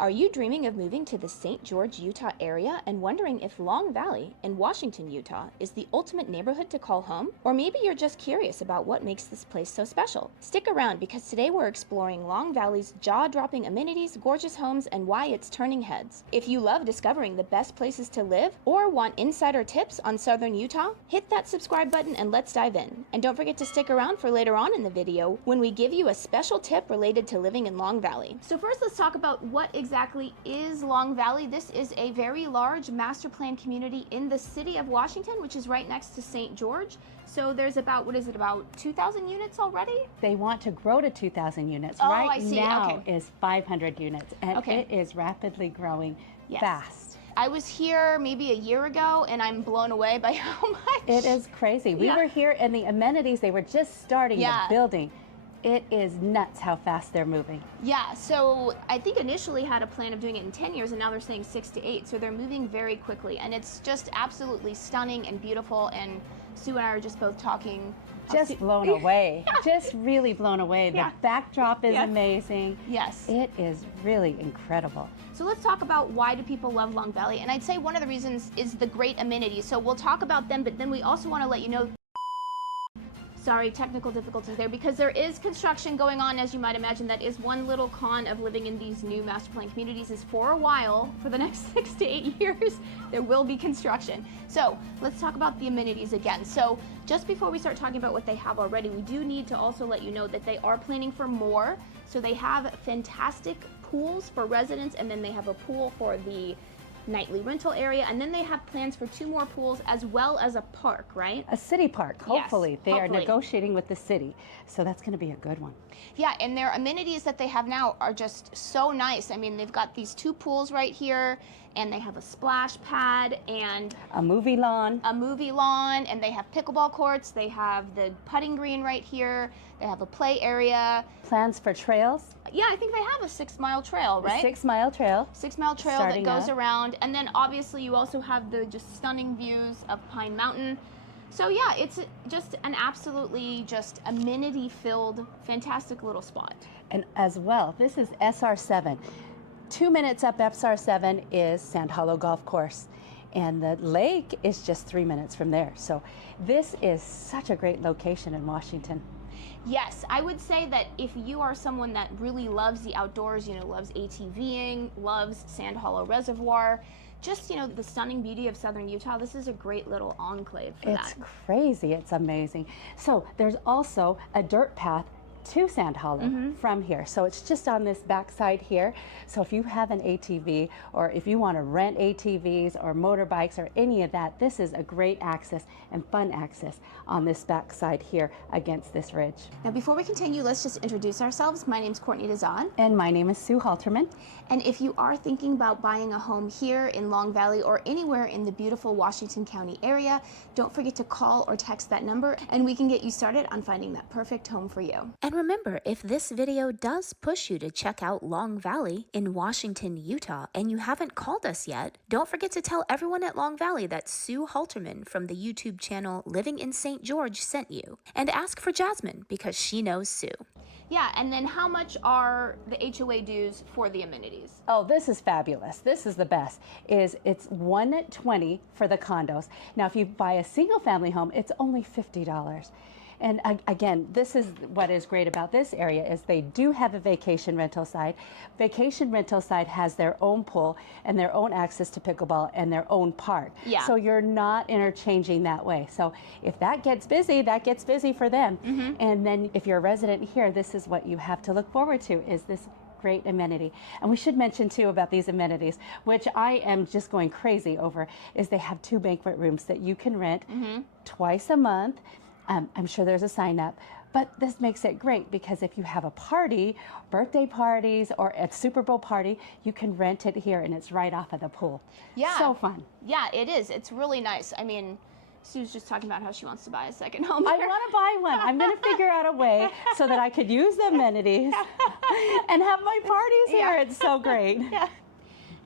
Are you dreaming of moving to the St. George, Utah area and wondering if Long Valley in Washington, Utah is the ultimate neighborhood to call home? Or maybe you're just curious about what makes this place so special. Stick around because today we're exploring Long Valley's jaw-dropping amenities, gorgeous homes, and why it's turning heads. If you love discovering the best places to live or want insider tips on southern Utah, hit that subscribe button and let's dive in. And don't forget to stick around for later on in the video when we give you a special tip related to living in Long Valley. So first let's talk about what exactly is Long Valley. This is a very large master plan community in the city of Washington, which is right next to St. George. So there's about, what is it, about 2,000 units already? They want to grow to 2,000 units. Oh, right I see. now Okay. is 500 units, and Okay. it is rapidly growing fast. I was here maybe a year ago, and I'm blown away by how much. It is crazy. We were here, and the amenities, they were just starting the building. It is nuts how fast they're moving. Yeah, so I think initially had a plan of doing it in 10 years, and now they're saying 6 to 8. So they're moving very quickly, and it's just absolutely stunning and beautiful. And Sue and I are just both talking. Just blown away. Just really blown away. The backdrop is amazing. Yes. It is really incredible. So let's talk about why do people love Long Valley. And I'd say one of the reasons is the great amenities. So we'll talk about them, but then we also want to let you know, sorry, technical difficulties there, because there is construction going on, as you might imagine. That is one little con of living in these new master plan communities, is for a while, for the next 6 to 8 years, there will be construction. So let's talk about the amenities again. So just before we start talking about what they have already, we do need to also let you know that they are planning for more. So they have fantastic pools for residents, and then they have a pool for the nightly rental area, and then they have plans for 2 more pools as well as a park, right? A city park, hopefully. Yes, they hopefully. are negotiating with the city, so that's going to be a good one. Yeah, and their amenities that they have now are just so nice. I mean, they've got these 2 pools right here, and they have a splash pad and a movie lawn. And they have pickleball courts. They have the putting green right here. They have a play area. Plans for trails? Yeah, I think they have a 6-mile trail, right? A 6-mile trail. 6-mile trail Starting that goes up. around. And then obviously you also have the just stunning views of Pine Mountain. So yeah, it's just an absolutely just amenity-filled, fantastic little spot. And as well, this is SR7. 2 minutes up SR7 is Sand Hollow Golf Course. And the lake is just 3 minutes from there. So this is such a great location in Washington. Yes, I would say that if you are someone that really loves the outdoors, you know, loves ATVing, loves Sand Hollow Reservoir, just, you know, the stunning beauty of southern Utah, this is a great little enclave for that. It's crazy. It's amazing. So there's also a dirt path to Sand Hollow from here. So it's just on this backside here. So if you have an ATV, or if you want to rent ATVs or motorbikes or any of that, this is a great access and fun access on this backside here against this ridge. Now before we continue, let's just introduce ourselves. My name's Courtney Dazan. And my name is Sue Halterman. And if you are thinking about buying a home here in Long Valley or anywhere in the beautiful Washington County area, don't forget to call or text that number and we can get you started on finding that perfect home for you. And remember, if this video does push you to check out Long Valley in Washington, Utah, and you haven't called us yet, don't forget to tell everyone at Long Valley that Sue Halterman from the YouTube channel Living in St. George sent you. And ask for Jasmine because she knows Sue. Yeah, and then how much are the HOA dues for the amenities? Oh, this is fabulous. This is the best. It's $120 for the condos. Now, if you buy a single family home, it's only $50. And again, this is what is great about this area is they do have a vacation rental side. Vacation rental side has their own pool and their own access to pickleball and their own park. Yeah. So you're not interchanging that way. So if that gets busy for them. And then if you're a resident here, this is what you have to look forward to, is this great amenity. And we should mention too about these amenities, which I am just going crazy over, is they have 2 banquet rooms that you can rent twice a month. I'm sure there's a sign up, but this makes it great because if you have a party, birthday parties, or a Super Bowl party, you can rent it here and it's right off of the pool. Yeah. So fun. Yeah, it is. It's really nice. I mean, Sue's just talking about how she wants to buy a second home. I want to buy one. I'm going to figure out a way so that I could use the amenities and have my parties here. It's so great. Yeah.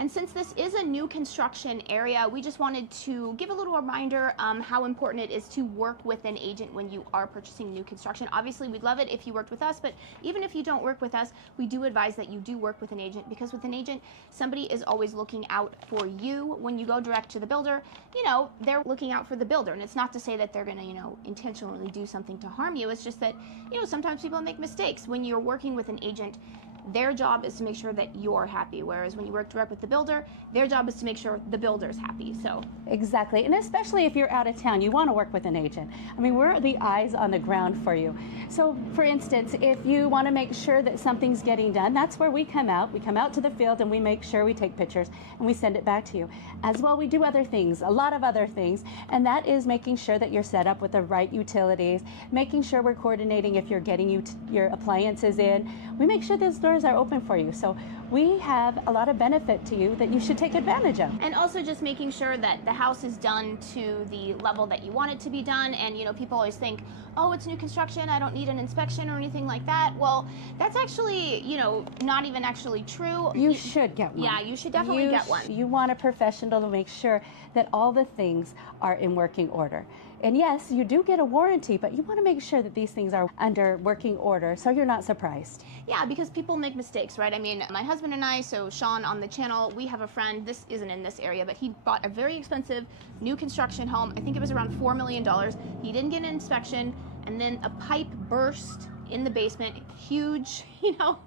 And since this is a new construction area, we just wanted to give a little reminder how important it is to work with an agent when you are purchasing new construction. Obviously, we'd love it if you worked with us, but even if you don't work with us, we do advise that you do work with an agent, because with an agent, somebody is always looking out for you. When you go direct to the builder, you know, they're looking out for the builder. And it's not to say that they're gonna, you know, intentionally do something to harm you. It's just that, you know, sometimes people make mistakes. When you're working with an agent, their job is to make sure that you're happy, whereas when you work direct with the builder, their job is to make sure the builder's happy. So exactly, and especially if you're out of town, you want to work with an agent. I mean, we're the eyes on the ground for you. So for instance, if you want to make sure that something's getting done, that's where we come out. We come out to the field and we make sure we take pictures and we send it back to you. As well, we do other things, a lot of other things, and that is making sure that you're set up with the right utilities, making sure we're coordinating if you're getting your appliances in. We make sure those doors are open for you. So we have a lot of benefit to you that you should take advantage of. And also just making sure that the house is done to the level that you want it to be done. And, you know, people always think, oh, it's new construction, I don't need an inspection or anything like that. Well, that's actually, you know, not even actually true. You should get one. Yeah, you should definitely get one. You want a professional to make sure that all the things are in working order. And yes, you do get a warranty, but you want to make sure that these things are under working order so you're not surprised. Yeah, because people make mistakes, right? I mean, my husband and I, so Sean on the channel, we have a friend, this isn't in this area, but he bought a very expensive new construction home. I think it was around $4 million. He didn't get an inspection, and then a pipe burst in the basement. Huge, you know,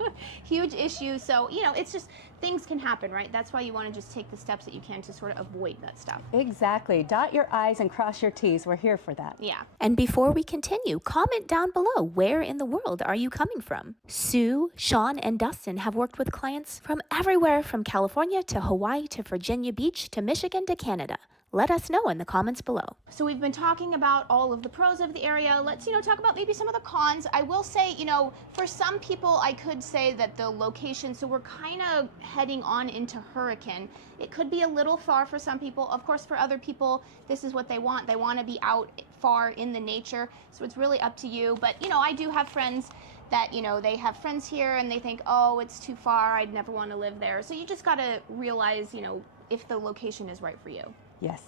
huge issue. So, you know, it's just, things can happen, right? That's why you want to just take the steps that you can to sort of avoid that stuff. Exactly. Dot your I's and cross your T's. We're here for that. Yeah. And before we continue, comment down below, where in the world are you coming from? Sue, Sean, and Dustin have worked with clients from everywhere, from California to Hawaii to Virginia Beach to Michigan to Canada. Let us know in the comments below. So we've been talking about all of the pros of the area. Let's, you know, talk about maybe some of the cons. I will say, you know, for some people, I could say that the location, so we're kind of heading on into Hurricane. It could be a little far for some people. Of course, for other people, this is what they want. They want to be out far in the nature. So it's really up to you. But, you know, I do have friends that, you know, they have friends here and they think, oh, it's too far, I'd never want to live there. So you just got to realize, you know, if the location is right for you. Yes.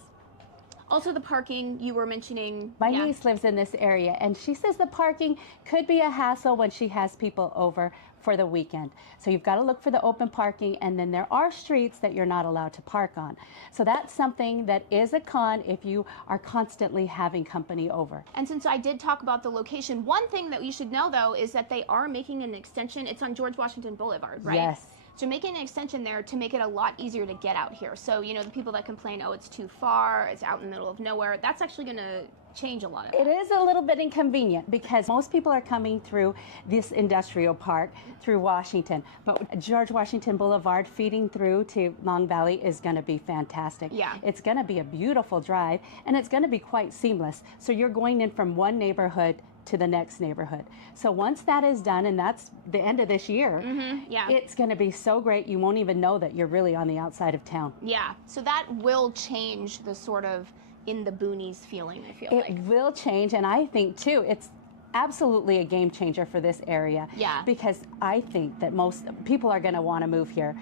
Also the parking you were mentioning. My niece lives in this area, and she says the parking could be a hassle when she has people over for the weekend. So you've got to look for the open parking, and then there are streets that you're not allowed to park on. So that's something that is a con if you are constantly having company over. And since I did talk about the location, one thing that you should know though is that they are making an extension. It's on George Washington Boulevard, right? Yes. So making an extension there to make it a lot easier to get out here. So, you know, the people that complain, oh, it's too far, it's out in the middle of nowhere, that's actually going to change a lot of that. It is a little bit inconvenient because most people are coming through this industrial park through Washington, but George Washington Boulevard feeding through to Long Valley is going to be fantastic. Yeah. It's going to be a beautiful drive, and it's going to be quite seamless. So you're going in from one neighborhood to the next neighborhood. So once that is done, and that's the end of this year, yeah. It's going to be so great you won't even know that you're really on the outside of town. Yeah, so that will change the sort of in the boonies feeling, I feel like. It will change, and I think too, it's absolutely a game changer for this area. Yeah. Because I think that most people are going to want to move here.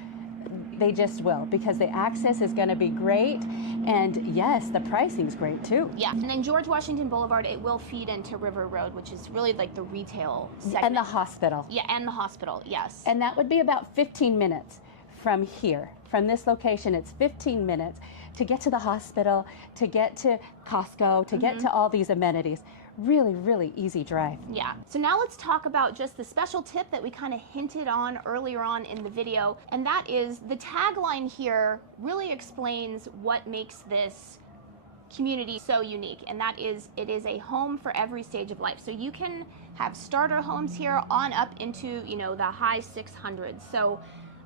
They just will, because the access is going to be great, and yes, the pricing's great too. Yeah, and then George Washington Boulevard, it will feed into River Road, which is really like the retail segment. And the hospital. Yeah, and the hospital, yes. And that would be about 15 minutes from here. From this location, it's 15 minutes to get to the hospital, to get to Costco, to get to all these amenities. Really, really easy drive. Yeah. So now let's talk about just the special tip that we kind of hinted on earlier on in the video, and that is the tagline here really explains what makes this community so unique, and that is it is a home for every stage of life. So you can have starter homes here on up into, you know, the high 600s. So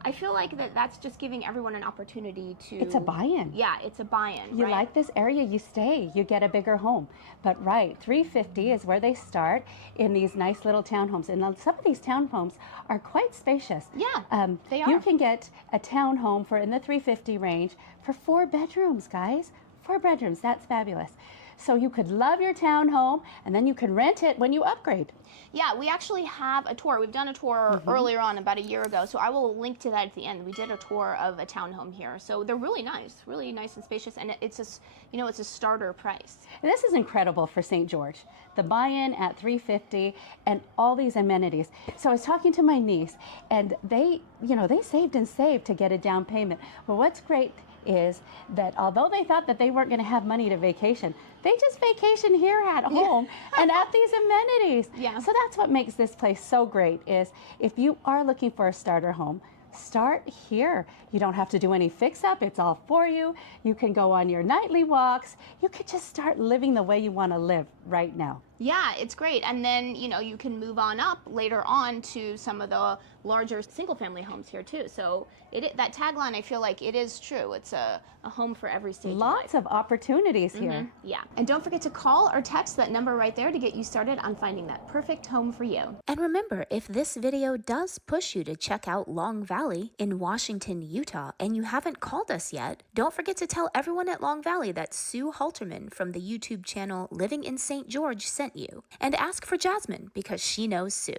I feel like that's just giving everyone an opportunity to... It's a buy-in. Yeah, it's a buy-in, You right? like this area, you stay, you get a bigger home. But right, $350 is where they start in these nice little townhomes. And some of these townhomes are quite spacious. Yeah, they are. You can get a townhome for in the $350 range for 4 bedrooms, guys. 4 bedrooms, that's fabulous. So you could love your townhome and then you can rent it when you upgrade. Yeah, we actually have a tour. We've done a tour earlier on, about a year ago, so I will link to that at the end. We did a tour of a townhome here, so they're really nice and spacious, and it's just, it's a starter price. And this is incredible for St. George. The buy-in at $350 and all these amenities. So I was talking to my niece, and they saved and saved to get a down payment. Well, what's great is that although they thought that they weren't going to have money to vacation, they just vacation here at home and at these amenities. Yeah. So that's what makes this place so great, is if you are looking for a starter home, start here. You don't have to do any fix-up. It's all for you. You can go on your nightly walks. You could just start living the way you want to live right now. Yeah, it's great. And then, you can move on up later on to some of the larger single-family homes here, too. So that tagline, I feel like it is true. It's a home for every stage of life. Lots of opportunities here. Yeah. And don't forget to call or text that number right there to get you started on finding that perfect home for you. And remember, if this video does push you to check out Long Valley in Washington, Utah, and you haven't called us yet, don't forget to tell everyone at Long Valley that Sue Halterman from the YouTube channel Living in St. George sent you. And ask for Jasmine, because she knows Sue.